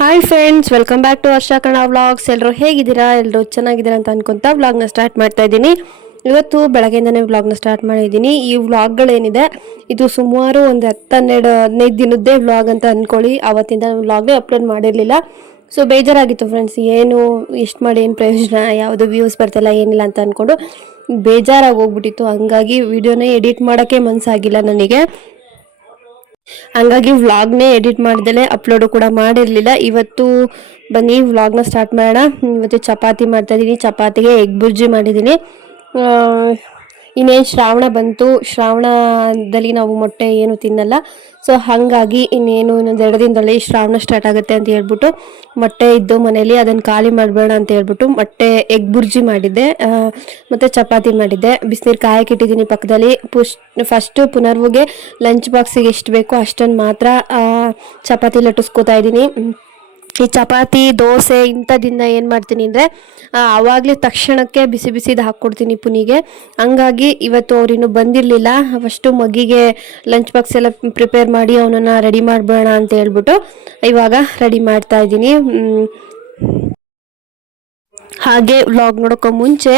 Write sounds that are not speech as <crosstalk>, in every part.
Hi friends welcome back to Varsha Kannada vlogs ಎಲ್ಲರೂ ಹೇಗಿದ್ದೀರಾ? ಎಲ್ಲರೂ ಚೆನ್ನಾಗಿದ್ದೀರಾ ಅಂತ ಅನ್ಕೊಂತ ವ್ಲಾಗ್ನ ಸ್ಟಾರ್ಟ್ ಮಾಡ್ತಾ ಇದ್ದೀನಿ. ಇವತ್ತು ಬೆಳಗ್ಗೆಯಿಂದನೇ ವ್ಲಾಗ್ನ ಸ್ಟಾರ್ಟ್ ಮಾಡಿದ್ದೀನಿ. ಈ ವ್ಲಾಗ್ಗಳೇನಿದೆ ಇದು ಸುಮಾರು ಒಂದು ಹತ್ತನ್ನೆರಡು ಹದಿನೈದು ದಿನದ್ದೇ ವ್ಲಾಗ್ ಅಂತ ಅಂದ್ಕೊಳ್ಳಿ ಆವತ್ತಿಂದ ವ್ಲಾಗ್ನೇ ಅಪ್ಲೋಡ್ ಮಾಡಿರಲಿಲ್ಲ. ಸೊ ಬೇಜಾರಾಗಿತ್ತು ಫ್ರೆಂಡ್ಸ್ ಏನು ಇಷ್ಟು ಮಾಡಿ, ಏನು ಪ್ರಯೋಜನ, ಯಾವುದು ವ್ಯೂಸ್ ಬರ್ತಿಲ್ಲ, ಏನಿಲ್ಲ ಅಂತ ಅಂದ್ಕೊಂಡು ಬೇಜಾರಾಗಿ ಹೋಗ್ಬಿಟ್ಟಿತ್ತು. ಹಂಗಾಗಿ ವಿಡಿಯೋನೇ ಎಡಿಟ್ ಮಾಡೋಕ್ಕೆ ಮನಸ್ಸಾಗಿಲ್ಲ ನನಗೆ. ಹಂಗಾಗಿ ವ್ಲಾಗ್ನೇ ಎಡಿಟ್ ಮಾಡ್ದಲೆ ಅಪ್ಲೋಡು ಕೂಡ ಮಾಡಿರಲಿಲ್ಲ. ಇವತ್ತು ಬನ್ನಿ, ವ್ಲಾಗ್ನ ಸ್ಟಾರ್ಟ್ ಮಾಡೋಣ. ಇವತ್ತು ಚಪಾತಿ ಮಾಡ್ತಾ ಇದ್ದೀನಿ ಚಪಾತಿಗೆ ಎಗ್ ಬುರ್ಜಿ ಮಾಡಿದ್ದೀನಿ ಇನ್ನೇನು ಶ್ರಾವಣ ಬಂತು, ಶ್ರಾವಣದಲ್ಲಿ ನಾವು ಮೊಟ್ಟೆ ಏನು ತಿನ್ನಲ್ಲ. ಸೊ ಹಾಗಾಗಿ ಇನ್ನೇನು ಇನ್ನೊಂದು ಎರಡು ದಿನದಲ್ಲಿ ಶ್ರಾವಣ ಸ್ಟಾರ್ಟ್ ಆಗುತ್ತೆ ಅಂತ ಹೇಳ್ಬಿಟ್ಟು ಮೊಟ್ಟೆ ಇದ್ದು ಮನೇಲಿ ಅದನ್ನು ಖಾಲಿ ಮಾಡಬೇಡ ಅಂತ ಹೇಳ್ಬಿಟ್ಟು ಮೊಟ್ಟೆ ಎಗ್ ಬುರ್ಜಿ ಮಾಡಿದ್ದೆ. ಮತ್ತು ಚಪಾತಿ ಮಾಡಿದ್ದೆ. ಬಿಸಿನೀರು ಕಾಯಕ್ಕೆ ಇಟ್ಟಿದ್ದೀನಿ ಪಕ್ಕದಲ್ಲಿ. ಪುಷ್ ಫಸ್ಟು ಪುನರ್ವಿಗೆ ಲಂಚ್ ಬಾಕ್ಸಿಗೆ ಎಷ್ಟು ಬೇಕೋ ಅಷ್ಟನ್ನು ಮಾತ್ರ ಚಪಾತಿ ಲಟ್ಟಿಸ್ಕೋತಾ ಇದ್ದೀನಿ. ಈ ಚಪಾತಿ, ದೋಸೆ ಇಂಥದಿಂದ ಏನು ಮಾಡ್ತೀನಿ ಅಂದರೆ ಆವಾಗಲೇ ತಕ್ಷಣಕ್ಕೆ ಬಿಸಿ ಬಿಸಿದು ಹಾಕ್ಕೊಡ್ತೀನಿ ಪುನಿಗೆ. ಹಂಗಾಗಿ ಇವತ್ತು ಅವ್ರಿನ್ನೂ ಬಂದಿರಲಿಲ್ಲ. ಫಸ್ಟು ಮಗಿಗೆ ಲಂಚ್ ಬಾಕ್ಸ್ ಎಲ್ಲ ಪ್ರಿಪೇರ್ ಮಾಡಿ ಅವನನ್ನು ರೆಡಿ ಮಾಡಬೇಡ ಅಂತ ಹೇಳ್ಬಿಟ್ಟು ಇವಾಗ ರೆಡಿ ಮಾಡ್ತಾ ಇದ್ದೀನಿ. ಹಾಗೆ ವ್ಲಾಗ್ ನೋಡೋಕ್ಕೂ ಮುಂಚೆ,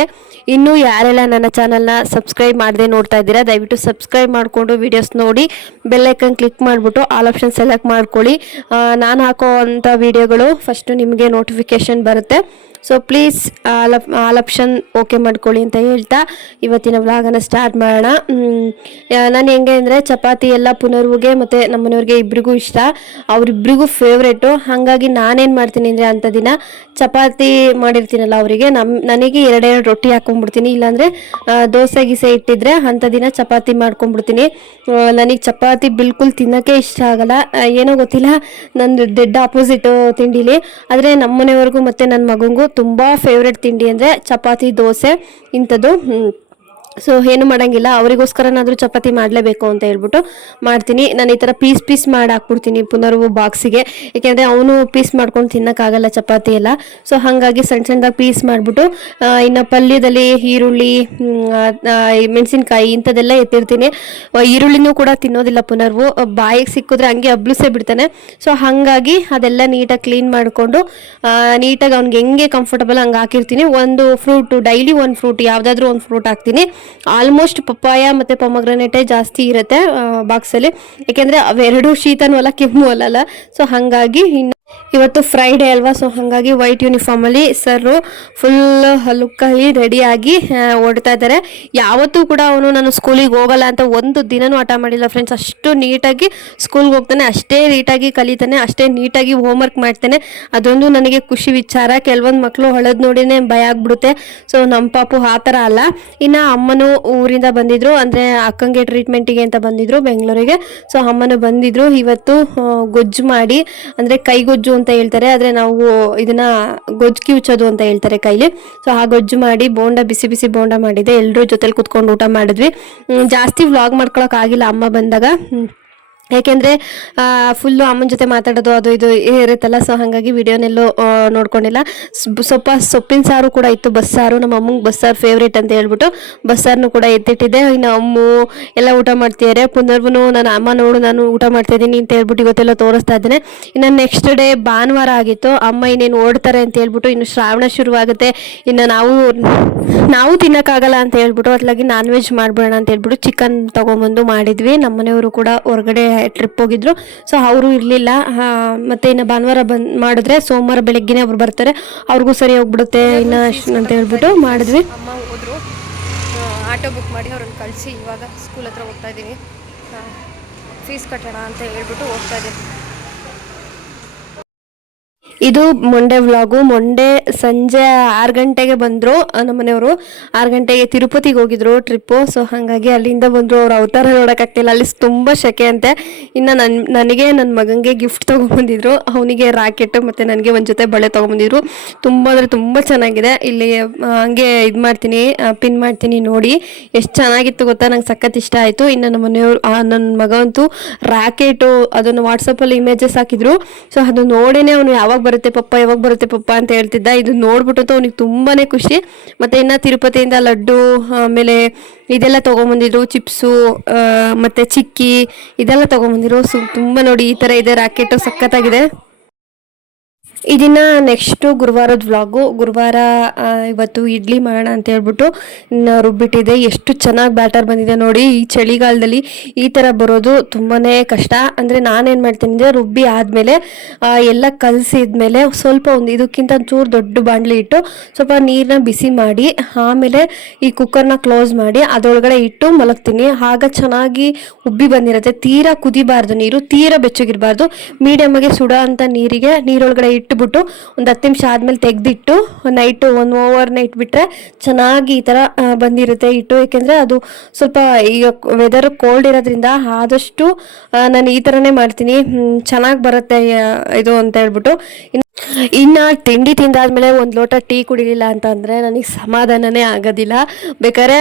ಇನ್ನೂ ಯಾರೆಲ್ಲ ನನ್ನ ಚಾನಲ್ನ ಸಬ್ಸ್ಕ್ರೈಬ್ ಮಾಡದೆ ನೋಡ್ತಾ ಇದ್ದೀರಾ, ದಯವಿಟ್ಟು ಸಬ್ಸ್ಕ್ರೈಬ್ ಮಾಡಿಕೊಂಡು ವೀಡಿಯೋಸ್ ನೋಡಿ ಬೆಲ್ಲೈಕನ್ ಕ್ಲಿಕ್ ಮಾಡಿಬಿಟ್ಟು ಆಲ್ ಆಪ್ಷನ್ ಸೆಲೆಕ್ಟ್ ಮಾಡ್ಕೊಳ್ಳಿ. ನಾನು ಹಾಕೋ ಅಂಥ ವೀಡಿಯೋಗಳು ಫಸ್ಟು ನಿಮಗೆ ನೋಟಿಫಿಕೇಷನ್ ಬರುತ್ತೆ. So please all all option okay ಮಾಡ್ಕೊಳ್ಳಿ ಅಂತ ಹೇಳ್ತಾ ಇವತ್ತಿನ ವ್ಲಾಗನ್ನು ಸ್ಟಾರ್ಟ್ ಮಾಡೋಣ. ನಾನು ಹೆಂಗೆ ಅಂದರೆ ಚಪಾತಿ ಎಲ್ಲ ಪುನರ್ವಿಗೆ ಮತ್ತು ನಮ್ಮನೆಯವ್ರಿಗೆ ಇಬ್ಬರಿಗೂ ಇಷ್ಟ. ಅವರಿಬ್ಬರಿಗೂ ಫೇವ್ರೇಟು ಹಾಗಾಗಿ ನಾನೇನು ಮಾಡ್ತೀನಿ ಅಂದರೆ ಅಂಥ ದಿನ ಚಪಾತಿ ಮಾಡಿರ್ತೀನಲ್ಲ ಅವರಿಗೆ. ನಮ್ಮ ನನಗೆ ಎರಡೆರಡು ರೊಟ್ಟಿ ಹಾಕೊಂಡ್ಬಿಡ್ತೀನಿ. ಇಲ್ಲಾಂದರೆ ದೋಸೆ, ಗೀಸೆ ಇಟ್ಟಿದ್ರೆ ಅಂಥ ದಿನ ಚಪಾತಿ ಮಾಡ್ಕೊಂಡ್ಬಿಡ್ತೀನಿ. ನನಗೆ ಚಪಾತಿ ಬಿಲ್ಕುಲ್ ತಿನ್ನೋಕ್ಕೆ ಇಷ್ಟ ಆಗಲ್ಲ. ಏನೋ ಗೊತ್ತಿಲ್ಲ. ನಂದು ಡೆಡ್ ಆಪೋಸಿಟ್ ತಿಂಡಿಲಿ. ಆದರೆ ನಮ್ಮ ಮನೆಯವ್ರಿಗೂ ಮತ್ತು ನನ್ನ ಮಗಂಗೂ ತುಂಬ ಫೇವ್ರೆಟ್ ತಿಂಡಿ ಅಂದರೆ ಚಪಾತಿ, ದೋಸೆ ಇಂಥದ್ದು. ಸೊ ಏನು ಮಾಡೋಂಗಿಲ್ಲ, ಅವರಿಗೋಸ್ಕರನಾದರೂ ಚಪಾತಿ ಮಾಡಲೇಬೇಕು ಅಂತ ಹೇಳ್ಬಿಟ್ಟು ಮಾಡ್ತೀನಿ. ನಾನು ಈ ಥರ ಪೀಸ್ ಪೀಸ್ ಮಾಡಿ ಹಾಕ್ಬಿಡ್ತೀನಿ ಪುನರ್ವು ಬಾಕ್ಸಿಗೆ ಏಕೆಂದರೆ ಅವನು ಪೀಸ್ ಮಾಡ್ಕೊಂಡು ತಿನ್ನೋಕ್ಕಾಗಲ್ಲ ಚಪಾತಿ ಎಲ್ಲ. ಸೊ ಹಾಗಾಗಿ ಸಣ್ಣ ಸಣ್ಣದಾಗಿ ಪೀಸ್ ಮಾಡಿಬಿಟ್ಟು ಇನ್ನು ಪಲ್ಯದಲ್ಲಿ ಈರುಳ್ಳಿ ಮೆಣಸಿನ್ಕಾಯಿ ಇಂಥದ್ದೆಲ್ಲ ಎತ್ತಿರ್ತೀನಿ. ಈರುಳ್ಳಿನೂ ಕೂಡ ತಿನ್ನೋದಿಲ್ಲ ಪುನರ್ವು. ಬಾಯಿಗೆ ಸಿಕ್ಕಿದ್ರೆ ಹಂಗೆ ಅಬ್ಲಿಸೇ ಬಿಡ್ತಾನೆ. ಸೊ ಹಾಗಾಗಿ ಅದೆಲ್ಲ ನೀಟಾಗಿ ಕ್ಲೀನ್ ಮಾಡಿಕೊಂಡು ನೀಟಾಗಿ ಅವ್ನಿಗೆ ಹೆಂಗೆ ಕಂಫರ್ಟಬಲ್ ಹಂಗೆ ಹಾಕಿರ್ತೀನಿ. ಒಂದು ಫ್ರೂಟು ಡೈಲಿ ಒಂದು ಫ್ರೂಟ್ ಯಾವುದಾದ್ರೂ ಒಂದು ಫ್ರೂಟ್ ಹಾಕ್ತೀನಿ. ಆಲ್ಮೋಸ್ಟ್ ಪಪ್ಪಾಯ ಮತ್ತು ಪೊಮಗ್ರನೇಟೇ ಜಾಸ್ತಿ ಇರುತ್ತೆ ಬಾಕ್ಸಲ್ಲಿ. ಯಾಕೆಂದರೆ ಅವೆರಡು ಶೀತನೂ ಅಲ್ಲ, ಕೆಮ್ಮು ಅಲ್ಲಲ್ಲ ಸೊ ಹಾಗಾಗಿ ಇನ್ನು ಇವತ್ತು ಫ್ರೈಡೇ ಅಲ್ವಾ? ಸೊ ಹಾಗಾಗಿ ವೈಟ್ ಯೂನಿಫಾರ್ಮಲ್ಲಿ ಸರ್ ಫುಲ್ ಲುಕ್ಕಲ್ಲಿ ರೆಡಿಯಾಗಿ ಓಡ್ತಾ ಇದ್ದಾರೆ. ಯಾವತ್ತೂ ಕೂಡ ಅವನು ನಾನು ಸ್ಕೂಲಿಗೆ ಹೋಗಲ್ಲ ಅಂತ ಒಂದು ದಿನನೂ ಆಟ ಮಾಡಿಲ್ಲ ಫ್ರೆಂಡ್ಸ್ ಅಷ್ಟು ನೀಟಾಗಿ ಸ್ಕೂಲ್ಗೆ ಹೋಗ್ತಾನೆ, ಅಷ್ಟೇ ನೀಟಾಗಿ ಕಲಿತಾನೆ, ಅಷ್ಟೇ ನೀಟಾಗಿ ಹೋಮ್ವರ್ಕ್ ಮಾಡ್ತಾನೆ. ಅದೊಂದು ನನಗೆ ಖುಷಿ ವಿಚಾರ. ಕೆಲವೊಂದು ಮಕ್ಕಳು ಹೊಳದ್ ನೋಡಿನೇ ಭಯ ಆಗ್ಬಿಡುತ್ತೆ. ಸೊ ನಮ್ಮ ಪಾಪು ಆ ಥರ ಅಲ್ಲ. ಇನ್ನು ಅಮ್ಮನು ಊರಿಂದ ಬಂದಿದ್ರು, ಅಂದರೆ ಅಕ್ಕಂಗೆ ಟ್ರೀಟ್ಮೆಂಟಿಗೆ ಅಂತ ಬಂದಿದ್ರು ಬೆಂಗಳೂರಿಗೆ ಸೊ ಅಮ್ಮನು ಬಂದಿದ್ರು. ಇವತ್ತು ಗೊಜ್ಜು ಮಾಡಿ, ಅಂದರೆ ಕೈಗೊಜ್ಜು ಗೊಜ್ಜು ಅಂತ ಹೇಳ್ತಾರೆ, ಆದರೆ ನಾವು ಇದನ್ನ ಗೊಜ್ಜು ಕಿವುಚೋದು ಅಂತ ಹೇಳ್ತಾರೆ ಕೈಲಿ. ಸೊ ಆ ಗೊಜ್ಜು ಮಾಡಿ ಬೋಂಡ, ಬಿಸಿ ಬಿಸಿ ಬೋಂಡ ಮಾಡಿದೆ. ಎಲ್ಲರೂ ಜೊತೆಲಿ ಕುತ್ಕೊಂಡು ಊಟ ಮಾಡಿದ್ವಿ. ಜಾಸ್ತಿ ವ್ಲಾಗ್ ಮಾಡ್ಕೊಳಕ್ ಆಗಿಲ್ಲ ಅಮ್ಮ ಬಂದಾಗ. ಯಾಕೆಂದರೆ ಫುಲ್ಲು ಅಮ್ಮನ ಜೊತೆ ಮಾತಾಡೋದು ಅದು ಇದು ಇರುತ್ತಲ್ಲ ಸೊ ಹಾಗಾಗಿ ವಿಡಿಯೋನೆಲ್ಲೂ ನೋಡ್ಕೊಂಡಿಲ್ಲ. ಸ್ವಲ್ಪ ಸೊಪ್ಪಿನ ಸಾರು ಕೂಡ ಇತ್ತು ಬಸ್ಸಾರು ನಮ್ಮ ಅಮ್ಮಂಗೆ ಬಸ್ಸಾರು ಫೇವ್ರೇಟ್ ಅಂತ ಹೇಳ್ಬಿಟ್ಟು ಬಸ್ಸಾರನ್ನು ಕೂಡ ಎತ್ತಿಟ್ಟಿದ್ದೆ. ಇನ್ನು ಅಮ್ಮು ಎಲ್ಲ ಊಟ ಮಾಡ್ತಿದ್ದಾರೆ ಪುನರ್ವೂ ನಾನು ಅಮ್ಮ ನೋಡು, ನಾನು ಊಟ ಮಾಡ್ತಾಯಿದ್ದೀನಿ ಅಂತ ಹೇಳ್ಬಿಟ್ಟು ಇವತ್ತೆಲ್ಲ ತೋರಿಸ್ತಾ ಇದ್ದೇನೆ. ಇನ್ನು ನೆಕ್ಸ್ಟ್ ಡೇ ಭಾನುವಾರ ಆಗಿತ್ತು. ಅಮ್ಮ ಇನ್ನೇನು ಓಡ್ತಾರೆ ಅಂತ ಹೇಳ್ಬಿಟ್ಟು ಇನ್ನು ಶ್ರಾವಣ ಶುರುವಾಗುತ್ತೆ. ಇನ್ನು ನಾವು ನಾವು ತಿನ್ನೋಕ್ಕಾಗಲ್ಲ ಅಂತ ಹೇಳ್ಬಿಟ್ಟು ಅట్లాಗಿ ನಾನ್ ವೆಜ್ ಮಾಡ್ಬೇಡ ಅಂತ ಹೇಳ್ಬಿಟ್ಟು ಚಿಕನ್ ತೊಗೊಂಬಂದು ಮಾಡಿದ್ವಿ. ನಮ್ಮನೆಯವರು ಕೂಡ ಹೊರಗಡೆ ಟ್ರಿಪ್ ಹೋಗಿದ್ರು. ಸೊ ಅವರು ಇರಲಿಲ್ಲ. ಮತ್ತೆ ಇನ್ನು ಭಾನುವಾರ ಬಂದು ಮಾಡಿದ್ರೆ ಸೋಮವಾರ ಬೆಳಗ್ಗೆನೇ ಅವ್ರು ಬರ್ತಾರೆ. ಅವ್ರಿಗೂ ಸರಿ ಹೋಗ್ಬಿಡುತ್ತೆ. ಇನ್ನು ಅಂತ ಹೇಳ್ಬಿಟ್ಟು ಮಾಡಿದ್ವಿ. ಅಮ್ಮ ಆಟೋ ಬುಕ್ ಮಾಡಿ ಅವ್ರನ್ನ ಕಳಿಸಿ. ಇವಾಗ ಸ್ಕೂಲ್ ಹತ್ರ ಹೋಗ್ತಾ ಇದ್ದೀನಿ. ಫೀಸ್ ಕಟ್ಟೋಣ ಅಂತ ಹೇಳ್ಬಿಟ್ಟು ಹೋಗ್ತಾ ಇದ್ದೀನಿ. ಇದು ಮೊಂಡೆ ವ್ಲಾಗು ಮೊಂಡೆ ಸಂಜೆ ಆರು ಗಂಟೆಗೆ ಬಂದರು ನಮ್ಮನೆಯವರು ಆರು ಗಂಟೆಗೆ ತಿರುಪತಿಗೆ ಹೋಗಿದ್ರು ಟ್ರಿಪ್ಪು ಸೊ ಹಾಗಾಗಿ ಅಲ್ಲಿಂದ ಬಂದರು. ಅವ್ರು ಅವತಾರ ನೋಡೋಕ್ಕಾಗ್ತಿಲ್ಲ ಅಲ್ಲಿ ತುಂಬ ಶೆಕೆ ಅಂತೆ. ಇನ್ನು ನನ್ನ ನನಗೆ ನನ್ನ ಮಗನಿಗೆ ಗಿಫ್ಟ್ ತೊಗೊಂಬಂದಿದ್ರು. ಅವನಿಗೆ ರಾಕೆಟ್ ಮತ್ತು ನನಗೆ ಒಂದು ಜೊತೆ ಬಳೆ ತೊಗೊಂಬಂದಿದ್ರು. ತುಂಬ ಅಂದರೆ ತುಂಬ ಚೆನ್ನಾಗಿದೆ. ಇಲ್ಲಿ ಹಂಗೆ ಇದು ಮಾಡ್ತೀನಿ ಪಿನ್ ಮಾಡ್ತೀನಿ ನೋಡಿ. ಎಷ್ಟು ಚೆನ್ನಾಗಿತ್ತು ಗೊತ್ತಾ? ನಂಗೆ ಸಖತ್ ಇಷ್ಟ ಆಯಿತು. ಇನ್ನು ನಮ್ಮ ಮನೆಯವರು ನನ್ನ ಮಗ ಅಂತೂ ರಾಕೆಟು ಅದನ್ನು ವಾಟ್ಸಪ್ಪಲ್ಲಿ ಇಮೇಜಸ್ ಹಾಕಿದ್ರು. ಸೊ ಅದು ನೋಡಿನೇ ಅವನು ಯಾವಾಗ ಬರುತ್ತೆ ಪಪ್ಪ, ಯಾವಾಗ ಬರುತ್ತೆ ಪಪ್ಪ ಅಂತ ಹೇಳ್ತಿದ್ದ. ಇದು ನೋಡ್ಬಿಟ್ಟಂತೂ ಅವ್ನಿಗೆ ತುಂಬಾನೇ ಖುಷಿ. ಮತ್ತೆ ಇನ್ನ ತಿರುಪತಿಯಿಂದ ಲಡ್ಡು, ಆಮೇಲೆ ಇದೆಲ್ಲ ತಗೊಂಬಂದಿದ್ರು, ಚಿಪ್ಸು ಮತ್ತೆ ಚಿಕ್ಕಿ, ಇದೆಲ್ಲ ತಗೊಂಬಂದಿರು ಸೊ, ತುಂಬ ನೋಡಿ ಈ ತರ ಇದೆ ರಾಕೆಟ್ ಸಖತ್ತಾಗಿದೆ. ಇದನ್ನ ನೆಕ್ಸ್ಟು ಗುರುವಾರದ ವ್ಲಾಗು ಗುರುವಾರ ಇವತ್ತು ಇಡ್ಲಿ ಮಾಡೋಣ ಅಂತ ಹೇಳ್ಬಿಟ್ಟು ರುಬ್ಬಿಟ್ಟಿದೆ. ಎಷ್ಟು ಚೆನ್ನಾಗಿ ಬ್ಯಾಟರ್ ಬಂದಿದೆ ನೋಡಿ. ಈ ಚಳಿಗಾಲದಲ್ಲಿ ಈ ಥರ ಬರೋದು ತುಂಬಾ ಕಷ್ಟ. ಅಂದರೆ ನಾನೇನು ಮಾಡ್ತೀನಿ ಅಂದರೆ ರುಬ್ಬಿ ಆದಮೇಲೆ ಎಲ್ಲ ಕಲಸಿದ್ಮೇಲೆ ಸ್ವಲ್ಪ ಒಂದು ಇದಕ್ಕಿಂತ ಚೂರು ದೊಡ್ಡ ಬಾಣಲಿ ಇಟ್ಟು ಸ್ವಲ್ಪ ನೀರನ್ನ ಬಿಸಿ ಮಾಡಿ, ಆಮೇಲೆ ಈ ಕುಕ್ಕರ್ನ ಕ್ಲೋಸ್ ಮಾಡಿ ಅದರೊಳಗಡೆ ಇಟ್ಟು ಮಲಗ್ತೀನಿ. ಆಗ ಚೆನ್ನಾಗಿ ಉಬ್ಬಿ ಬಂದಿರುತ್ತೆ. ತೀರಾ ಕುದಿಬಾರ್ದು ನೀರು, ತೀರಾ ಬೆಚ್ಚಗಿರಬಾರ್ದು. ಮೀಡಿಯಮ್ಗೆ ಸುಡೋ ಅಂತ ನೀರಿಗೆ, ನೀರೊಳಗಡೆ ಇಟ್ಬಿಟ್ಟು ಒಂದು ಹತ್ತು ನಿಮಿಷ ಆದಮೇಲೆ ತೆಗೆದಿಟ್ಟು ನೈಟು ಒಂದು ಓವರ್ ನೈಟ್ ಬಿಟ್ಟರೆ ಚೆನ್ನಾಗಿ ಈ ಥರ ಬಂದಿರುತ್ತೆ ಇಟ್ಟು ಏಕೆಂದರೆ ಅದು ಸ್ವಲ್ಪ ಈಗ ವೆದರ್ ಕೋಲ್ಡ್ ಇರೋದ್ರಿಂದ ಆದಷ್ಟು ನಾನು ಈ ಥರನೇ ಮಾಡ್ತೀನಿ. ಚೆನ್ನಾಗಿ ಬರುತ್ತೆ ಇದು ಅಂತ ಹೇಳ್ಬಿಟ್ಟು. ಇನ್ನು ತಿಂಡಿ ತಿಂದಾದ್ಮೇಲೆ ಒಂದು ಲೋಟ ಟೀ ಕುಡಿಲಿಲ್ಲ ಅಂತಂದರೆ ನನಗೆ ಸಮಾಧಾನನೇ ಆಗೋದಿಲ್ಲ. ಬೇಕಾದ್ರೆ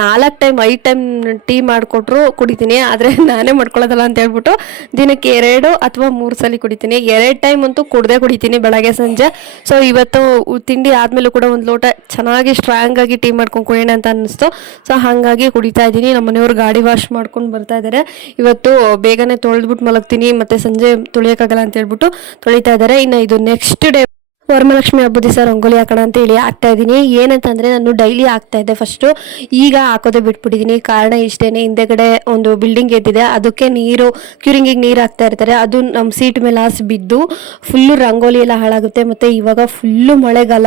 ನಾಲ್ಕು ಟೈಮ್, ಐದು ಟೈಮ್ ಟೀ ಮಾಡಿಕೊಟ್ರು ಕುಡಿತೀನಿ. ಆದರೆ ನಾನೇ ಮಾಡ್ಕೊಳ್ಳೋದಲ್ಲ ಅಂತ ಹೇಳ್ಬಿಟ್ಟು ದಿನಕ್ಕೆ ಎರಡು ಅಥವಾ ಮೂರು ಸಲ ಕುಡಿತೀನಿ. ಎರಡು ಟೈಮ್ ಅಂತೂ ಕುಡ್ದೆ ಕುಡಿತೀನಿ. ಬೆಳಗ್ಗೆ ಸಂಜೆ. ಸೊ ಇವತ್ತು ತಿಂಡಿ ಆದ್ಮೇಲೆ ಕೂಡ ಒಂದು ಲೋಟ ಚೆನ್ನಾಗಿ ಸ್ಟ್ರಾಂಗ್ ಆಗಿ ಟೀ ಮಾಡ್ಕೊಂಡು ಕುಡಿಯೋಣ ಅಂತ ಅನ್ನಿಸ್ತು. ಸೊ ಹಾಗಾಗಿ ಕುಡಿತಾ ಇದ್ದೀನಿ. ನಮ್ಮ ಮನೆಯವ್ರು ಗಾಡಿ ವಾಶ್ ಮಾಡ್ಕೊಂಡು ಬರ್ತಾ ಇದ್ದಾರೆ ಇವತ್ತು ಬೇಗನೆ ತೊಳೆದ್ಬಿಟ್ಟು ಮಲಗ್ತೀನಿ. ಮತ್ತೆ ಸಂಜೆ ತೊಳಿಯೋಕ್ಕಾಗಲ್ಲ ಅಂತ ಹೇಳ್ಬಿಟ್ಟು ತೊಳಿತಾ ಇದ್ದಾರೆ ಇನ್ನು ಇದು ನೆಕ್ಸ್ಟ್ ಡೇ ವರಮಲಕ್ಷ್ಮಿ ಹಬ್ಬದ ದಿವಸ ರಂಗೋಲಿ ಹಾಕೋಣ ಅಂತ ಹೇಳಿ ಹಾಕ್ತಾ ಇದ್ದೀನಿ. ಏನಂತಂದರೆ ನಾನು ಡೈಲಿ ಹಾಕ್ತಾ ಇದ್ದೆ ಫಸ್ಟು ಈಗ ಹಾಕೋದೇ ಬಿಟ್ಬಿಟ್ಟಿದ್ದೀನಿ. ಕಾರಣ ಇಷ್ಟೇ ಹಿಂದೆಗಡೆ ಒಂದು ಬಿಲ್ಡಿಂಗ್ ಎದ್ದಿದೆ. ಅದಕ್ಕೆ ನೀರು ಕ್ಯೂರಿಂಗಿಗೆ ನೀರು ಹಾಕ್ತಾ ಇರ್ತಾರೆ. ಅದು ನಮ್ಮ ಸೀಟ್ ಮೇಲೆ ಹಾಸಿ ಬಿದ್ದು ಫುಲ್ಲು ರಂಗೋಲಿ ಎಲ್ಲ ಹಾಳಾಗುತ್ತೆ. ಮತ್ತು ಇವಾಗ ಫುಲ್ಲು ಮಳೆಗಾಲ.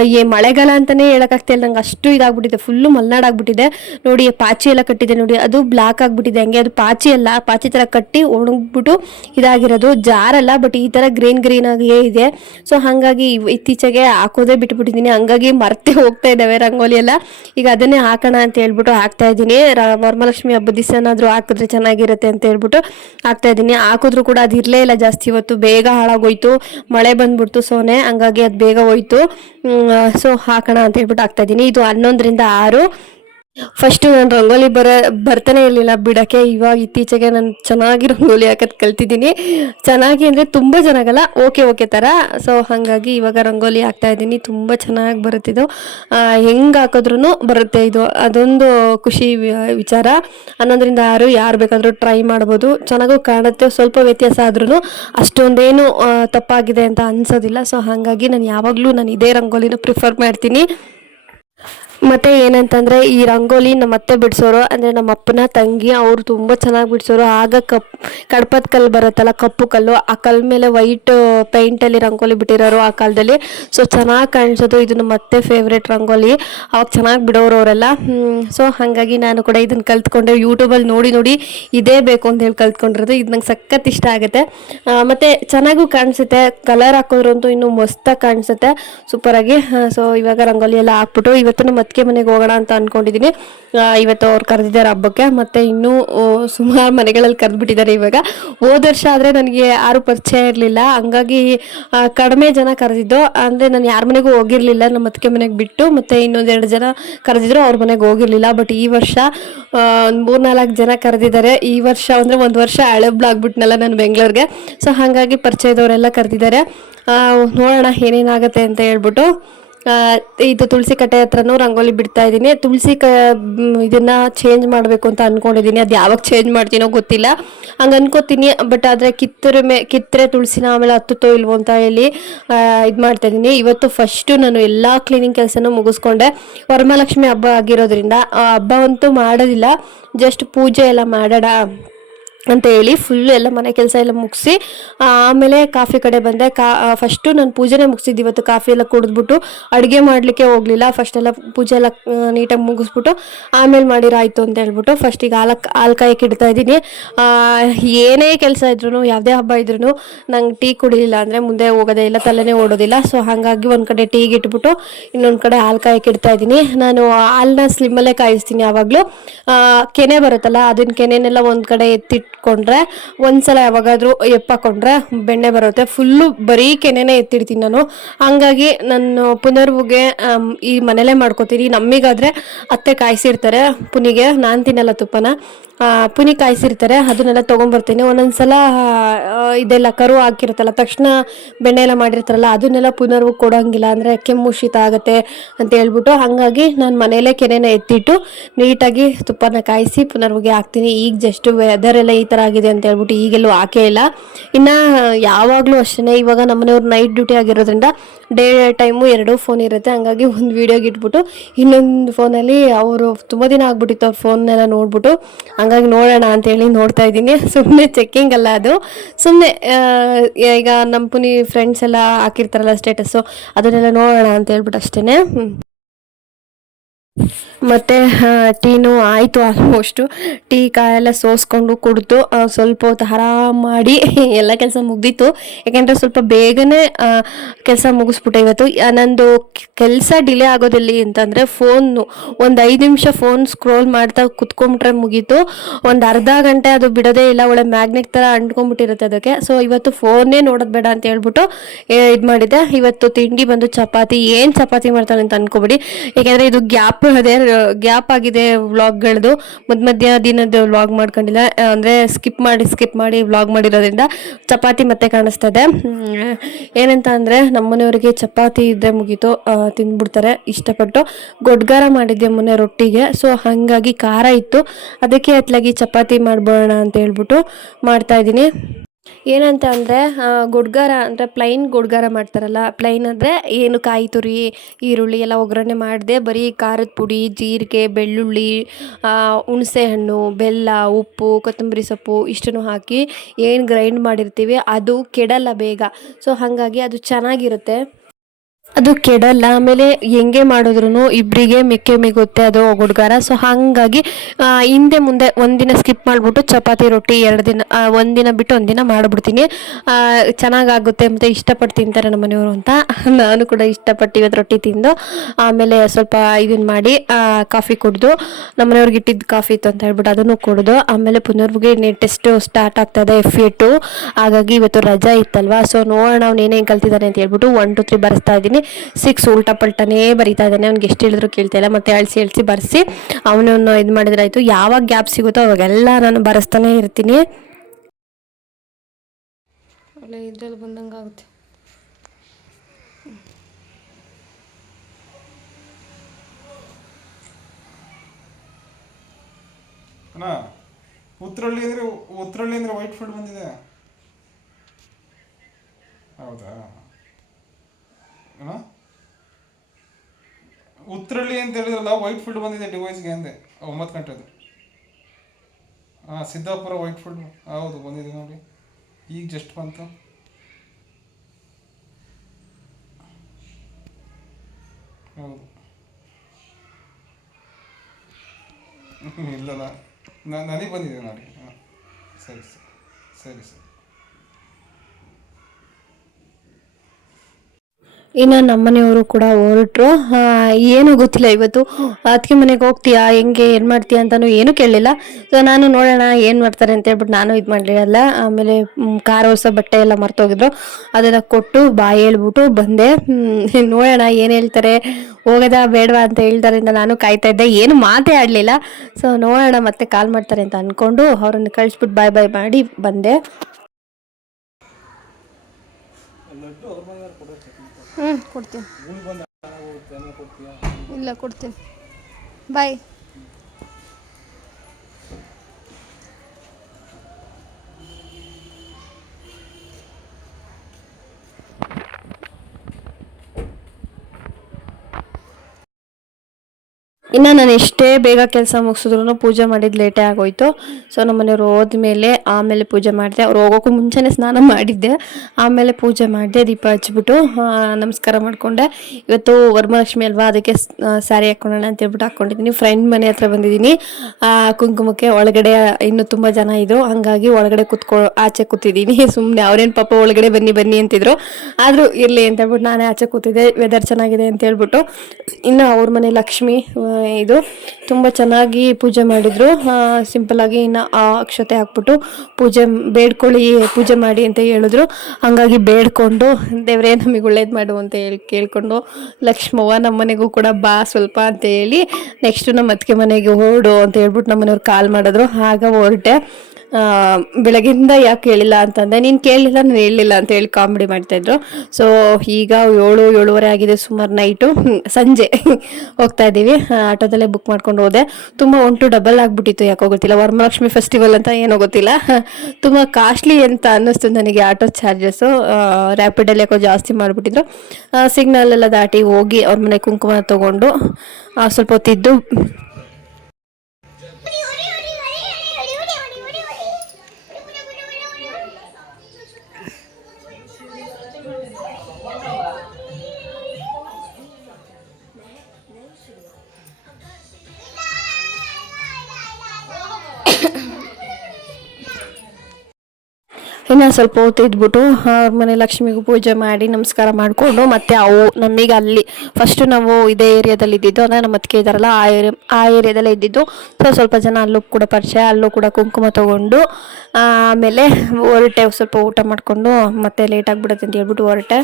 ಏ, ಮಳೆಗಾಲ ಅಂತಲೇ ಹೇಳೋಕ್ಕಾಗ್ತಾ ಇಲ್ಲ. ನಂಗೆ ಅಷ್ಟು ಇದಾಗ್ಬಿಟ್ಟಿದೆ. ಫುಲ್ಲು ಮಲ್ನಾಡಾಗ್ಬಿಟ್ಟಿದೆ ನೋಡಿ ಪಾಚಿ ಎಲ್ಲ ಕಟ್ಟಿದೆ ನೋಡಿ. ಅದು ಬ್ಲ್ಯಾಕ್ ಆಗಿಬಿಟ್ಟಿದೆ. ಹಂಗೆ ಅದು ಪಾಚಿ ಅಲ್ಲ, ಪಾಚಿ ಥರ ಕಟ್ಟಿ ಒಣಗ್ಬಿಟ್ಟು ಇದಾಗಿರೋದು. ಜಾರಲ್ಲ ಬಟ್ ಈ ಥರ ಗ್ರೀನ್ ಗ್ರೀನ್ ಆಗಿಯೇ ಇದೆ. ಸೊ ಹಾಗಾಗಿ ಇವ್- ಇತ್ತೀಚೆಗೆ ಹಾಕೋದೇ ಬಿಟ್ಬಿಟ್ಟಿದ್ದೀನಿ ಹಂಗಾಗಿ ಮರ್ತೆ ಹೋಗ್ತಾ ಇದ್ದಾವೆ ರಂಗೋಲಿ ಎಲ್ಲ. ಈಗ ಅದನ್ನೇ ಹಾಕೋಣ ಅಂತ ಹೇಳ್ಬಿಟ್ಟು ಹಾಕ್ತಾ ಇದ್ದೀನಿ. ವರಮಲಕ್ಷ್ಮಿ ಹಬ್ಬದ ದಿವಸ ಏನಾದರೂ ಹಾಕಿದ್ರೆ ಚೆನ್ನಾಗಿರುತ್ತೆ ಅಂತ ಹೇಳ್ಬಿಟ್ಟು ಹಾಕ್ತಾ ಇದ್ದೀನಿ. ಹಾಕಿದ್ರು ಕೂಡ ಅದು ಇರಲೇ ಇಲ್ಲ ಜಾಸ್ತಿ ಇವತ್ತು. ಬೇಗ ಹಾಳಾಗೋಯ್ತು. ಮಳೆ ಬಂದ್ಬಿಡ್ತು ಸೋನೆ. ಹಂಗಾಗಿ ಅದು ಬೇಗ ಹೋಯ್ತು. ಸೊ ಹಾಕೋಣ ಅಂತ ಹೇಳ್ಬಿಟ್ಟು ಹಾಕ್ತಾ ಇದ್ದೀನಿ. ಇದು ಹನ್ನೊಂದರಿಂದ ಆರು. ಫಸ್ಟು ನಾನು ರಂಗೋಲಿ ಬರ, ಬರ್ತಾನೆ ಇರಲಿಲ್ಲ. ಬಿಡೋಕ್ಕೆ ಇವಾಗ ಇತ್ತೀಚೆಗೆ ನಾನು ಚೆನ್ನಾಗಿ ರಂಗೋಲಿ ಹಾಕೋದು ಕಲ್ತಿದ್ದೀನಿ. ಚೆನ್ನಾಗಿ ಅಂದರೆ ತುಂಬ ಚೆನ್ನಾಗಲ್ಲ ಓಕೆ ಓಕೆ ಥರ ಸೊ ಹಾಗಾಗಿ ಇವಾಗ ರಂಗೋಲಿ ಹಾಕ್ತಾ ಇದ್ದೀನಿ. ತುಂಬ ಚೆನ್ನಾಗಿ ಬರುತ್ತಿದ್ದು ಹೆಂಗೆ ಹಾಕಿದ್ರೂ ಬರುತ್ತೆ ಇದು. ಅದೊಂದು ಖುಷಿ ವಿಚಾರ. ಹನ್ನೊಂದರಿಂದ ಆರು ಯಾರು ಬೇಕಾದರೂ ಟ್ರೈ ಮಾಡ್ಬೋದು. ಚೆನ್ನಾಗೂ ಕಾಣುತ್ತೆ. ಸ್ವಲ್ಪ ವ್ಯತ್ಯಾಸ ಆದ್ರೂ ಅಷ್ಟೊಂದೇನು ತಪ್ಪಾಗಿದೆ ಅಂತ ಅನ್ಸೋದಿಲ್ಲ. ಸೊ ಹಾಗಾಗಿ ನಾನು ಯಾವಾಗಲೂ ನಾನು ಇದೇ ರಂಗೋಲಿನ ಪ್ರಿಫರ್ ಮಾಡ್ತೀನಿ. ಮತ್ತೆ ಏನಂತಂದ್ರೆ ಈ ರಂಗೋಲಿ ನಮ್ಮ ಅತ್ತೆ ಬಿಡಿಸೋರು, ಅಂದ್ರೆ ನಮ್ಮ ಅಪ್ಪನ ತಂಗಿ, ಅವ್ರು ತುಂಬಾ ಚೆನ್ನಾಗಿ ಬಿಡಿಸೋರು. ಆಗ ಕಪ್, ಕಡ್ಪದ ಕಲ್ಲು ಬರುತ್ತಲ್ಲ, ಕಪ್ಪು ಕಲ್ಲು, ಆ ಕಲ್ ಮೇಲೆ ವೈಟ್ ಪೇಂಟ್ ಅಲ್ಲಿ ರಂಗೋಲಿ ಬಿಟ್ಟಿರೋರು ಆ ಕಾಲದಲ್ಲಿ. ಸೊ ಚೆನ್ನಾಗಿ ಕಾಣಿಸೋದು. ಇದು ನಮ್ಮ ಅತ್ತೆ ಫೇವ್ರೆಟ್ ರಂಗೋಲಿ. ಅವಾಗ ಚೆನ್ನಾಗಿ ಬಿಡೋರು ಅವರೆಲ್ಲ ಸೊ ಹಾಗಾಗಿ ನಾನು ಕೂಡ ಇದನ್ನ ಕಲ್ತ್ಕೊಂಡೆ. ಯೂಟ್ಯೂಬಲ್ಲಿ ನೋಡಿ ನೋಡಿ ಇದೇ ಬೇಕು ಅಂತ ಹೇಳಿ ಕಲ್ತ್ಕೊಂಡಿರೋದು. ಇದು ನಂಗೆ ಸಖತ್ ಇಷ್ಟ ಆಗುತ್ತೆ. ಮತ್ತೆ ಚೆನ್ನಾಗೂ ಕಾಣಿಸುತ್ತೆ. ಕಲರ್ ಹಾಕೋದ್ರಂತೂ ಇನ್ನೂ ಮಸ್ತಾಗಿ ಕಾಣಿಸುತ್ತೆ. ಸೂಪರಾಗಿ ಸೊ ಇವಾಗ ರಂಗೋಲಿ ಎಲ್ಲ ಹಾಕ್ಬಿಟ್ಟು, ಇವತ್ತು ನಮ್ಮ ಅತ್ತಿಗೆ ಮನೆಗೆ ಹೋಗೋಣ ಅಂತ ಅನ್ಕೊಂಡಿದ್ದೀನಿ ಇವತ್ತು ಅವ್ರು ಕರೆದಿದ್ದಾರೆ ಹಬ್ಬಕ್ಕೆ. ಮತ್ತೆ ಇನ್ನೂ ಸುಮಾರು ಮನೆಗಳಲ್ಲಿ ಕರೆದ್ಬಿಟ್ಟಿದ್ದಾರೆ ಇವಾಗ. ಹೋದ ವರ್ಷ ಆದರೆ ನನಗೆ ಯಾರು ಪರಿಚಯ ಇರಲಿಲ್ಲ. ಹಂಗಾಗಿ ಕಡಿಮೆ ಜನ ಕರೆದಿದ್ದು. ಅಂದರೆ ನಾನು ಯಾರ ಮನೆಗೂ ಹೋಗಿರಲಿಲ್ಲ. ನಮ್ಮ ಅತ್ತಿಗೆ ಮನೆಗೆ ಬಿಟ್ಟು, ಮತ್ತೆ ಇನ್ನೊಂದೆರಡು ಜನ ಕರೆದಿದ್ರು, ಅವ್ರ ಮನೆಗೆ ಹೋಗಿರಲಿಲ್ಲ. ಬಟ್ ಈ ವರ್ಷ ಒಂದು ಮೂರ್ನಾಲ್ಕು ಜನ ಕರೆದಿದ್ದಾರೆ. ಈ ವರ್ಷ ಅಂದರೆ ಒಂದು ವರ್ಷ ಹಳೆಬ್ಲಾಗ್ಬಿಟ್ನಲ್ಲ ನಾನು ಬೆಂಗಳೂರಿಗೆ. ಸೊ ಹಾಗಾಗಿ ಪರಿಚಯದವರೆಲ್ಲ ಕರೆದಿದ್ದಾರೆ. ನೋಡೋಣ ಏನೇನಾಗುತ್ತೆ ಅಂತ ಹೇಳ್ಬಿಟ್ಟು. ಇದು ತುಳಸಿ ಕಟ್ಟೆ ಹತ್ರನೂ ರಂಗೋಲಿ ಬಿಡ್ತಾ ಇದ್ದೀನಿ. ತುಳಸಿ ಕ ಇದನ್ನ ಚೇಂಜ್ ಮಾಡಬೇಕು ಅಂತ ಅನ್ಕೊಂಡಿದ್ದೀನಿ. ಅದು ಯಾವಾಗ ಚೇಂಜ್ ಮಾಡ್ತೀನೋ ಗೊತ್ತಿಲ್ಲ. ಹಂಗೆ ಅನ್ಕೋತೀನಿ ಬಟ್ ಆದರೆ ಕಿತ್ತರೆ ಮೇ, ಕಿತ್ತರೆ ತುಳಸಿನ ಆಮೇಲೆ ಹತ್ತುತ್ತೋ ಇಲ್ವೋ ಅಂತ ಹೇಳಿ ಇದು ಮಾಡ್ತಾ ಇದ್ದೀನಿ. ಇವತ್ತು ಫಸ್ಟು ನಾನು ಎಲ್ಲ ಕ್ಲೀನಿಂಗ್ ಕೆಲಸನೂ ಮುಗಿಸ್ಕೊಂಡೆ. ವರಮಹಾಲಕ್ಷ್ಮಿ ಹಬ್ಬ ಆಗಿರೋದ್ರಿಂದ ಹಬ್ಬವಂತೂ ಮಾಡೋದಿಲ್ಲ. ಜಸ್ಟ್ ಪೂಜೆ ಎಲ್ಲ ಮಾಡೋಣ. ಅಂತ ಹೇಳಿ ಫುಲ್ ಎಲ್ಲ ಮನೆ ಕೆಲಸ ಎಲ್ಲ ಮುಗಿಸಿ ಆಮೇಲೆ ಕಾಫಿ ಕಡೆ ಬಂದೆ. ಕಾ ಫಸ್ಟು ನಾನು ಪೂಜೆನೇ ಮುಗಿಸಿದ್ದು. ಇವತ್ತು ಕಾಫಿ ಎಲ್ಲ ಕುಡಿದ್ಬಿಟ್ಟು ಅಡುಗೆ ಮಾಡಲಿಕ್ಕೆ ಹೋಗಲಿಲ್ಲ. ಫಸ್ಟ್ ಎಲ್ಲ ಪೂಜೆ ಎಲ್ಲ ನೀಟಾಗಿ ಮುಗಿಸ್ಬಿಟ್ಟು ಆಮೇಲೆ ಮಾಡಿರಾಯಿತು ಅಂತ ಹೇಳ್ಬಿಟ್ಟು ಫಸ್ಟ್ ಹಾಲು ಹಾಲು ಕಾಯಕ್ಕೆ ಇಡ್ತಾ ಇದ್ದೀನಿ. ಏನೇ ಕೆಲಸ ಇದ್ರೂ ಯಾವುದೇ ಹಬ್ಬ ಇದ್ರೂ ನಂಗೆ ಟೀ ಕುಡಿಲಿಲ್ಲ ಅಂದರೆ ಮುಂದೆ ಹೋಗೋದೇ ಇಲ್ಲ, ತಲೆನೇ ಓಡೋದಿಲ್ಲ. ಸೊ ಹಾಗಾಗಿ ಒಂದು ಕಡೆ ಟೀಗೆ ಇಟ್ಬಿಟ್ಟು ಇನ್ನೊಂದು ಕಡೆ ಹಾಲು ಇಡ್ತಾ ಇದ್ದೀನಿ. ನಾನು ಹಾಲನ್ನ ಸ್ಲಿಮ್ಮಲ್ಲೇ ಕಾಯಿಸ್ತೀನಿ ಯಾವಾಗಲೂ. ಕೆನೆ ಬರುತ್ತಲ್ಲ ಅದನ್ನ ಕೆನೆನೆಲ್ಲ ಒಂದು ಕಡೆ ಎತ್ತಿಟ್ಕೊಂಡ್ರೆ ಒಂದ್ಸಲ ಯಾವಾಗಾದ್ರೂ ಎಪ್ಪಾಕೊಂಡ್ರೆ ಬೆಣ್ಣೆ ಬರುತ್ತೆ. ಫುಲ್ಲು ಬರೀ ಕೆನೆನೇ ಎತ್ತಿಡ್ತೀನಿ ನಾನು. ಹಂಗಾಗಿ ನಾನು ಪುನರ್ವುಗೆ ಈ ಮನೇಲೇ ಮಾಡ್ಕೋತೀನಿ. ನಮಗಾದ್ರೆ ಅತ್ತೆ ಕಾಯಿಸಿರ್ತಾರೆ, ಪುನಿಗೆ, ನಾನು ತಿನ್ನಲ್ಲ ತುಪ್ಪನ. ಪುನಿ ಕಾಯಿಸಿರ್ತಾರೆ, ಅದನ್ನೆಲ್ಲ ತೊಗೊಂಬರ್ತೀನಿ. ಒಂದೊಂದ್ಸಲ ಸಲ ಇದೆಲ್ಲ ಕರು ಹಾಕಿರುತ್ತಲ್ಲ, ತಕ್ಷಣ ಬೆಣ್ಣೆ ಎಲ್ಲ ಮಾಡಿರ್ತಾರಲ್ಲ, ಅದನ್ನೆಲ್ಲ ಪುನರ್ವು ಕೊಡೋಂಗಿಲ್ಲ. ಅಂದರೆ ಕೆಮ್ಮು ಶೀತ ಆಗುತ್ತೆ ಅಂತ ಹೇಳ್ಬಿಟ್ಟು, ಹಾಗಾಗಿ ನಾನು ಮನೇಲೇ ಕೆನೆನ ಎತ್ತಿಟ್ಟು, ನೀಟಾಗಿ ತುಪ್ಪನ ಕಾಯಿಸಿ ಪುನರ್ವಿಗೆ ಹಾಕ್ತೀನಿ. ಈಗ ಜಸ್ಟ್ ವೆದರ್ ಎಲ್ಲ ಈ ಥರ ಆಗಿದೆ ಅಂತ ಹೇಳ್ಬಿಟ್ಟು ಈಗೆಲ್ಲೂ ಹಾಕೇ ಇಲ್ಲ. ಇನ್ನು ಯಾವಾಗಲೂ ಅಷ್ಟೇ ಇವಾಗ ನಮ್ಮನೆಯವ್ರು ನೈಟ್ ಡ್ಯೂಟಿ ಆಗಿರೋದ್ರಿಂದ ಡೇ ಟೈಮು ಎರಡೂ ಫೋನ್ ಇರುತ್ತೆ. ಹಂಗಾಗಿ ಒಂದು ವೀಡಿಯೋಗೆ ಇಟ್ಬಿಟ್ಟು ಇನ್ನೊಂದು ಫೋನಲ್ಲಿ ಅವರು ತುಂಬ ದಿನ ಆಗ್ಬಿಟ್ಟಿತ್ತು ಅವ್ರ ಫೋನ್ನೆಲ್ಲ ನೋಡ್ಬಿಟ್ಟು. ಹಂಗಾಗಿ ನೋಡೋಣ ಅಂತೇಳಿ ನೋಡ್ತಾ ಇದ್ದೀನಿ. ಸುಮ್ಮನೆ ಚೆಕ್ಕಿಂಗ್ ಅಲ್ಲ ಅದು. ಸುಮ್ಮನೆ ಈಗ ನಮ್ಮ ಪುನಿ ಫ್ರೆಂಡ್ಸ್ ಎಲ್ಲ ಹಾಕಿರ್ತಾರಲ್ಲ ಸ್ಟೇಟಸ್ಸು ಅದನ್ನೆಲ್ಲ ನೋಡೋಣ ಅಂತ ಹೇಳ್ಬಿಟ್ಟು ಅಷ್ಟೇ ಮತ್ತು ಟೀನೂ ಆಯಿತು ಆಲ್ಮೋಸ್ಟು ಟೀ ಕಾಯೆಲ್ಲ ಸೋಸ್ಕೊಂಡು ಕುಡಿದು ಸ್ವಲ್ಪ ಹೊತ್ತು ಆರಾಮ್ ಮಾಡಿ <laughs> ಎಲ್ಲ ಕೆಲಸ ಮುಗ್ದಿತ್ತು ಯಾಕೆಂದರೆ ಸ್ವಲ್ಪ ಬೇಗನೆ ಕೆಲಸ ಮುಗಿಸ್ಬಿಟ್ಟೆ ಇವತ್ತು. ನಂದು ಕೆಲಸ ಡಿಲೇ ಆಗೋದಿಲ್ಲಿ ಅಂತಂದರೆ ಫೋನು ಒಂದು ಐದು ನಿಮಿಷ ಫೋನ್ ಸ್ಕ್ರೋಲ್ ಮಾಡ್ತಾ ಕುತ್ಕೊಂಬಿಟ್ರೆ ಮುಗೀತು. ಒಂದು ಅರ್ಧ ಗಂಟೆ ಅದು ಬಿಡೋದೇ ಇಲ್ಲ, ಒಳ್ಳೆ ಮ್ಯಾಗ್ನೆಟ್ ಥರ ಅಂಟ್ಕೊಂಡ್ಬಿಟ್ಟಿರುತ್ತೆ ಅದಕ್ಕೆ. ಸೊ ಇವತ್ತು ಫೋನೇ ನೋಡೋದು ಬೇಡ ಅಂತ ಹೇಳ್ಬಿಟ್ಟು ಇದು ಮಾಡಿದ್ದೆ ಇವತ್ತು ತಿಂಡಿ ಬಂದು ಚಪಾತಿ. ಏನು ಚಪಾತಿ ಮಾಡ್ತಾನೆ ಅಂತ ಅನ್ಕೋಬಿಡಿ. ಯಾಕೆಂದರೆ ಇದು ಗ್ಯಾಪ್ ಅದೇ ಗ್ಯಾಪ್ ಆಗಿದೆ ವ್ಲಾಗ್ಗಳದು. ಮಧ್ಯ ಮಧ್ಯ ದಿನದ ವ್ಲಾಗ್ ಮಾಡ್ಕೊಂಡಿಲ್ಲ. ಅಂದರೆ ಸ್ಕಿಪ್ ಮಾಡಿ ಸ್ಕಿಪ್ ಮಾಡಿ ವ್ಲಾಗ್ ಮಾಡಿರೋದ್ರಿಂದ ಚಪಾತಿ ಮತ್ತೆ ಕಾಣಿಸ್ತಾ ಇದೆ ಏನಂತ ಅಂದ್ರೆ ನಮ್ಮನೆಯವರಿಗೆ ಚಪಾತಿ ಇದ್ದರೆ ಮುಗೀತು. ತಿಂದ್ಬಿಡ್ತಾರೆ, ಇಷ್ಟಪಟ್ಟು. ಗೊಡ್ಗಾರ ಮಾಡಿದ್ದೆ ಮೊನ್ನೆ ರೊಟ್ಟಿಗೆ. ಸೊ ಹಾಗಾಗಿ ಖಾರ ಇತ್ತು. ಅದಕ್ಕೆ ಅತ್ಲಾಗಿ ಚಪಾತಿ ಮಾಡ್ಬೋಣ ಅಂತ ಹೇಳ್ಬಿಟ್ಟು ಮಾಡ್ತಾ ಇದ್ದೀನಿ. ಏನಂತ ಅಂದರೆ ಗುಡ್ಗಾರ ಅಂದರೆ ಪ್ಲೈನ್ ಗುಡ್ಗಾರ ಮಾಡ್ತಾರಲ್ಲ ಪ್ಲೈನ್ ಅಂದರೆ ಏನು ಕಾಯಿ ತುರಿ, ಈರುಳ್ಳಿ ಎಲ್ಲ ಒಗ್ಗರಣೆ ಮಾಡಿದೆ ಬರೀ ಖಾರದ ಪುಡಿ, ಜೀರಿಗೆ, ಬೆಳ್ಳುಳ್ಳಿ ಹುಣಸೆಹಣ್ಣು ಹುಣಸೆ ಹಣ್ಣು, ಬೆಲ್ಲ, ಉಪ್ಪು, ಕೊತ್ತಂಬರಿ ಸೊಪ್ಪು ಇಷ್ಟನ್ನು ಹಾಕಿ ಏನು ಗ್ರೈಂಡ್ ಮಾಡಿರ್ತೀವಿ, ಅದು ಕೆಡಲ್ಲ ಬೇಗ. ಸೊ ಹಾಗಾಗಿ ಅದು ಚೆನ್ನಾಗಿರುತ್ತೆ. ಅದು ಕೆಡಲ್ಲ, ಆಮೇಲೆ ಹೆಂಗೆ ಮಾಡಿದ್ರು ಇಬ್ಬರಿಗೆ ಮೆಕ್ಕೆ ಮಿಗುತ್ತೆ, ಅದು ಗುಡ್ಗಾರ. ಸೊ ಹಾಗಾಗಿ ಹಿಂದೆ ಮುಂದೆ ಒಂದಿನ ಸ್ಕಿಪ್ ಮಾಡಿಬಿಟ್ಟು ಚಪಾತಿ, ರೊಟ್ಟಿ ಎರಡು ದಿನ ಒಂದಿನ ಬಿಟ್ಟು ಒಂದಿನ ಮಾಡಿಬಿಡ್ತೀನಿ. ಚೆನ್ನಾಗಾಗುತ್ತೆ, ಮತ್ತು ಇಷ್ಟಪಟ್ಟು ತಿಂತಾರೆ ನಮ್ಮ ಮನೆಯವರು ಅಂತ. ನಾನು ಕೂಡ ಇಷ್ಟಪಟ್ಟು ಇವತ್ತು ರೊಟ್ಟಿ ತಿಂದು, ಆಮೇಲೆ ಸ್ವಲ್ಪ ಇದನ್ನು ಮಾಡಿ ಕಾಫಿ ಕುಡಿದು, ನಮ್ಮ ಮನೆಯವ್ರಿಗೆ ಇಟ್ಟಿದ್ದು ಕಾಫಿ ಇತ್ತು ಅಂತ ಹೇಳ್ಬಿಟ್ಟು ಅದನ್ನು ಕುಡಿದು, ಆಮೇಲೆ ಪುನರ್ವಿಗೆ ಟೆಸ್ಟು ಸ್ಟಾರ್ಟ್ ಆಗ್ತದೆ ಎಫ್ ಎಟು ಹಾಗಾಗಿ ಇವತ್ತು ರಜಾ ಇತ್ತಲ್ವ? ಸೊ ನೋಡೋಣ ಅವ್ನು ಏನೇನು ಕಲ್ತಿದ್ದಾನೆ ಅಂತ ಹೇಳ್ಬಿಟ್ಟು ಒನ್ ಟು ತ್ರೀ ಬರೆಸ್ತಾ ಇದ್ದೀನಿ. ಸಿಕ್ಸ್ ಉಲ್ಟಾ ಪಲ್ಟನೇ ಬರಿತಾ ಇದ್ದಾನೆ. ಅವ್ನಿಗೆ ಎಷ್ಟು ಹೇಳಿದ್ರು ಕೇಳ್ತಾ ಇಲ್ಲ. ಮತ್ತೆ ಅಳಿಸಿ ಅಳಿಸಿ ಬರೆಸಿ ಅವನನ್ನು ಇದು ಮಾಡಿದ್ರೆ ಆಯಿತು ಯಾವಾಗ ಗ್ಯಾಪ್ ಸಿಗುತ್ತೋ ಅವಾಗೆಲ್ಲ ನಾನು ಬರೆಸ್ತಾನೆ ಇರ್ತೀನಿ. ಇದ್ರಲ್ಲಿ ಬಂದಂಗೆ ಆಗುತ್ತೆ. ಅಣ್ಣ ಉತ್ರಳ್ಳಿ ಅಂದ್ರೆ ಉತ್ತರಳ್ಳಿ ಅಂದ್ರೆ ವೈಟ್ ಫುಡ್ ಬಂದಿದೆ. ಹೌದಾ? ಅಣ್ಣ ಉತ್ರಳ್ಳಿ ಅಂತ ಹೇಳಿದ್ರಲ್ಲ ವೈಟ್ ಫೀಲ್ಡ್ ಬಂದಿದೆ ಡಿವೈಸ್ಗೆ ಅಂದೆ. ಒಂಬತ್ತು ಗಂಟೆದು. ಹಾಂ ಸಿದ್ದಾಪುರ ವೈಟ್ ಫೀಲ್ಡ್ ಹೌದು, ಬಂದಿದೆ ನೋಡಿ. ಈಗ ಜಸ್ಟ್ ಬಂತು. ಹೌದು. <laughs> ಇಲ್ಲಲ್ಲ. ನನಗೆ ಬಂದಿದೆ ನೋಡಿ. ಹಾಂ, ಸರಿ, ಸರ್. ಸರಿ ಸರಿ. ಇನ್ನು ನಮ್ಮನೆಯವರು ಕೂಡ ಹೊರಟ್ರು. ಏನೂ ಗೊತ್ತಿಲ್ಲ ಇವತ್ತು. ಅದಕ್ಕೆ ಮನೆಗೆ ಹೋಗ್ತೀಯಾ? ಹೆಂಗೆ? ಏನು ಮಾಡ್ತೀಯ ಅಂತಲೂ ಏನೂ ಕೇಳಲಿಲ್ಲ ಸೊ ನಾನು ನೋಡೋಣ ಏನು ಮಾಡ್ತಾರೆ ಅಂತ ಹೇಳ್ಬಿಟ್ಟು ನಾನು ಇದು ಮಾಡಲಿಲ್ಲ. ಆಮೇಲೆ ಕಾರ್ ಹೊಸ ಬಟ್ಟೆ ಎಲ್ಲ ಮರ್ತೋಗಿದ್ರು. ಅದೆಲ್ಲ ಕೊಟ್ಟು ಬಾಯಿ ಹೇಳ್ಬಿಟ್ಟು ಬಂದೆ. ನೋಡೋಣ ಏನು ಹೇಳ್ತಾರೆ. ಹೋಗೋದಾ ಬೇಡವಾ ಅಂತ ಹೇಳ್ತಾರೆ ಅಂತ ನಾನು ಕಾಯ್ತಾ ಇದ್ದೆ. ಏನು ಮಾತೇ ಆಡಲಿಲ್ಲ. ಸೊ ನೋಡೋಣ ಮತ್ತೆ ಕಾಲ್ ಮಾಡ್ತಾರೆ ಅಂತ ಅಂದ್ಕೊಂಡು ಅವ್ರನ್ನ ಕಳಿಸ್ಬಿಟ್ಟು ಬಾಯ್ ಬಾಯ್ ಮಾಡಿ ಬಂದೆ. ಹ್ಞೂ ಕೊಡ್ತೀನಿ. ಇಲ್ಲ ಕೊಡ್ತೀನಿ. ಬಾಯ್ ಇನ್ನು ನಾನು ಎಷ್ಟೇ ಬೇಗ ಕೆಲಸ ಮುಗಿಸಿದ್ರು ಪೂಜೆ ಮಾಡಿದ್ದು ಲೇಟೇ ಆಗೋಯ್ತು. ಸೊ ನಮ್ಮ ಮನೆಯವ್ರು ಹೋದ್ಮೇಲೆ ಆಮೇಲೆ ಪೂಜೆ ಮಾಡಿದೆ. ಅವ್ರು ಹೋಗೋಕ್ಕೂ ಮುಂಚೆನೇ ಸ್ನಾನ ಮಾಡಿದ್ದೆ. ಆಮೇಲೆ ಪೂಜೆ ಮಾಡಿದೆ, ದೀಪ ಹಚ್ಚಿಬಿಟ್ಟು ನಮಸ್ಕಾರ ಮಾಡಿಕೊಂಡೆ. ಇವತ್ತು ವರಮಹಾಲಕ್ಷ್ಮಿ ಅಲ್ವಾ? ಅದಕ್ಕೆ ಸ್ಯಾರಿ ಹಾಕ್ಕೊಳ್ಳೋಣ ಅಂತ ಹೇಳ್ಬಿಟ್ಟು ಹಾಕ್ಕೊಂಡಿದ್ದೀನಿ ಫ್ರೆಂಡ್ ಮನೆ ಹತ್ರ ಬಂದಿದ್ದೀನಿ ಕುಂಕುಮಕ್ಕೆ ಒಳಗಡೆ, ಇನ್ನೂ ತುಂಬ ಜನ ಇದ್ರು. ಹಾಗಾಗಿ ಒಳಗಡೆ ಕುತ್ಕೊ, ಆಚೆ ಕೂತಿದ್ದೀನಿ <laughs> ಸುಮ್ಮನೆ ಅವ್ರೇನು ಪಾಪ ಒಳಗಡೆ ಬನ್ನಿ ಬನ್ನಿ ಅಂತಿದ್ರು. ಆದರೂ ಇರಲಿ ಅಂತ ಹೇಳ್ಬಿಟ್ಟು ನಾನೇ ಆಚೆ ಕೂತಿದ್ದೆ. ವೆದರ್ ಚೆನ್ನಾಗಿದೆ ಅಂತ ಹೇಳ್ಬಿಟ್ಟು, ಇನ್ನು ಅವ್ರ ಮನೆ ಲಕ್ಷ್ಮಿ ಇದು ತುಂಬ ಚೆನ್ನಾಗಿ ಪೂಜೆ ಮಾಡಿದರು. ಸಿಂಪಲ್ಲಾಗಿ ಇನ್ನು ಆ ಅಕ್ಷತೆ ಹಾಕ್ಬಿಟ್ಟು ಪೂಜೆ, ಬೇಡ್ಕೊಳ್ಳಿ, ಪೂಜೆ ಮಾಡಿ ಅಂತ ಹೇಳಿದ್ರು. ಹಾಗಾಗಿ ಬೇಡ್ಕೊಂಡು, ದೇವರೇ ನಮಗೆ ಒಳ್ಳೇದು ಮಾಡು ಅಂತ ಹೇಳಿ, ಕೇಳಿಕೊಂಡು ಲಕ್ಷ್ಮವ್ವ ನಮ್ಮ ಮನೆಗೂ ಕೂಡ ಬಾ ಸ್ವಲ್ಪ ಅಂತ ಹೇಳಿ ನೆಕ್ಸ್ಟು ನಮ್ಮ ಅತ್ತಿಗೆ ಮನೆಗೆ ಹೊರಡು ಅಂತ ಹೇಳ್ಬಿಟ್ಟು ನಮ್ಮ ಮನೆಯವ್ರು ಕಾಲ್ ಮಾಡಿದ್ರು. ಆಗ ಹೊರಟೆ. ಬೆಳಗಿಂದ ಯಾಕೆ ಹೇಳಿಲ್ಲ ಅಂತಂದೆ ನೀನು ಕೇಳಲಿಲ್ಲ ನಾನು ಹೇಳಲಿಲ್ಲ ಅಂತ ಹೇಳಿ ಕಾಮಿಡಿ ಮಾಡ್ತಾಯಿದ್ರು ಸೊ ಈಗ ಏಳು, ಏಳುವರೆ ಆಗಿದೆ ಸುಮಾರು ನೈಟು ಸಂಜೆ ಹೋಗ್ತಾ ಇದ್ದೀವಿ ಆಟೋದಲ್ಲೇ ಬುಕ್ ಮಾಡ್ಕೊಂಡು ಹೋದೆ. ತುಂಬ ಒಂಟು ಡಬಲ್ ಆಗಿಬಿಟ್ಟಿತ್ತು, ಯಾಕೋ ಗೊತ್ತಿಲ್ಲ. ವರಮಹಾಲಕ್ಷ್ಮಿ ಫೆಸ್ಟಿವಲ್ ಅಂತ ಏನೋ ಗೊತ್ತಿಲ್ಲ. ತುಂಬ ಕಾಸ್ಟ್ಲಿ ಅಂತ ಅನ್ನಿಸ್ತು ನನಗೆ ಆಟೋ ಚಾರ್ಜಸ್ಸು ರ್ಯಾಪಿಡಲ್ಲಿ ಯಾಕೋ ಜಾಸ್ತಿ ಮಾಡಿಬಿಟ್ಟಿದ್ರು. ಸಿಗ್ನಲ್ ಎಲ್ಲ ದಾಟಿ ಹೋಗಿ ಅವ್ರ ಮನೆ ಕುಂಕುಮ ತೊಗೊಂಡು ಸ್ವಲ್ಪ ಹೊತ್ತಿದ್ದು ಇನ್ನು ಸ್ವಲ್ಪ ಹೊತ್ತು ಇದ್ಬಿಟ್ಟು ಅವ್ರ ಮನೆ ಲಕ್ಷ್ಮಿಗೂ ಪೂಜೆ ಮಾಡಿ ನಮಸ್ಕಾರ ಮಾಡಿಕೊಂಡು ಮತ್ತೆ ಅವು ನಮಗೆ ಅಲ್ಲಿ ಫಸ್ಟು ನಾವು ಇದೇ ಏರಿಯಾದಲ್ಲಿ ಇದ್ದಿದ್ದು, ಅಂದರೆ ನಮ್ಮ ಅತ್ತಿಗೆ ಇದ್ದಾರಲ್ಲ, ಆ ಏರಿಯಾ ಆ ಏರಿಯಾದಲ್ಲೇ ಇದ್ದಿದ್ದು. ಸೊ ಸ್ವಲ್ಪ ಜನ ಅಲ್ಲೂ ಕೂಡ ಪರಿಚಯ, ಅಲ್ಲೂ ಕೂಡ ಕುಂಕುಮ ತೊಗೊಂಡು, ಆಮೇಲೆ ಹೊರಟೆ ಸ್ವಲ್ಪ ಊಟ ಮಾಡಿಕೊಂಡು ಮತ್ತೆ ಲೇಟ್ ಆಗಿಬಿಡುತ್ತೆ ಅಂತ ಹೇಳ್ಬಿಟ್ಟು ಹೊರಟೆ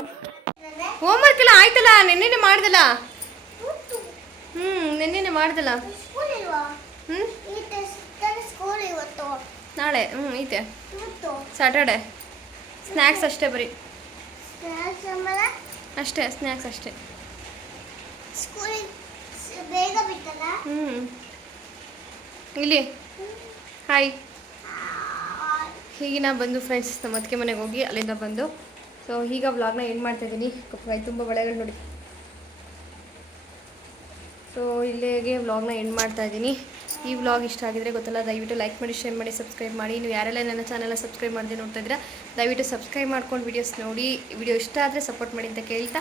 ಹೋಮ್ವರ್ಕ್ ಎಲ್ಲ ಆಯ್ತಲ್ಲ ನಿನ್ನೆ ಮಾಡ್ದಲ್ಲ? ಹ್ಞೂ ನಿನ್ನೆ ಮಾಡ್ದಲ್ಲ. ಹ್ಞೂ ನಾಳೆ ಹ್ಞೂ ಐತೆ. ಸ್ಯಾಟರ್ಡೆ ಸ್ನ್ಯಾಕ್ಸ್ ಅಷ್ಟೇ ಬರೀ. ಅಷ್ಟೇ ಸ್ನ್ಯಾಕ್ಸ್ ಅಷ್ಟೇ. ಹ್ಞೂ ಇಲ್ಲಿ? ಹಾಯ್ ಹೀಗೆ ನಾ ಬಂದು ಫ್ರೆಂಡ್ಸ್ ನಮ್ಮ ಅದಕ್ಕೆ ಮನೆಗೆ ಹೋಗಿ ಅಲ್ಲಿಂದ ಬಂದು. ಸೊ ಈಗ ವ್ಲಾಗ್ನ ಏನು ಮಾಡ್ತಾ ಇದ್ದೀನಿ. ಕೈ ತುಂಬ ಬಳೆಗಳು ನೋಡಿ. ಸೊ ಇಲ್ಲಿಗೆ ವ್ಲಾಗ್ನ ಎಂಡ್ ಮಾಡ್ತಾ ಇದ್ದೀನಿ. ಈ ವ್ಲಾಗ್ ಇಷ್ಟ ಆಗಿದ್ರೆ ಗೊತ್ತಲ್ಲ ದಯವಿಟ್ಟು ಲೈಕ್ ಮಾಡಿ ಶೇರ್ ಮಾಡಿ ಸಬ್ಸ್ಕ್ರೈಬ್ ಮಾಡಿ. ನೀವು ಯಾರೆಲ್ಲ ನನ್ನ ಚಾನೆಲ್ನ ಸಬ್ಸ್ಕ್ರೈಬ್ ಮಾಡದೆ ನೋಡ್ತಾ ಇದ್ದೀರಾ ದಯವಿಟ್ಟು ಸಬ್ಸ್ಕ್ರೈಬ್ ಮಾಡ್ಕೊಂಡು ವೀಡಿಯೋಸ್ ನೋಡಿ ವಿಡಿಯೋ ಇಷ್ಟ ಆದರೆ ಸಪೋರ್ಟ್ ಮಾಡಿ ಅಂತ ಕೇಳ್ತಾ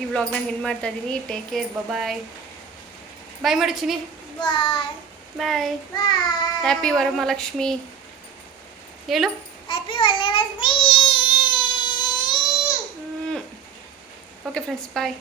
ಈ ವ್ಲಾಗ್ನ ಎಂಡ್ ಮಾಡ್ತಾ ಇದ್ದೀನಿ. ಟೇಕ್ ಕೇರ್ ಬಾಯ್ ಬಾಯ್ ಮಾಡು ಚಿನಿ ಬಾಯ್ ಹ್ಯಾಪಿ ವರಮಹಾಲಕ್ಷ್ಮಿ. ಹೇಳು. Okay friends bye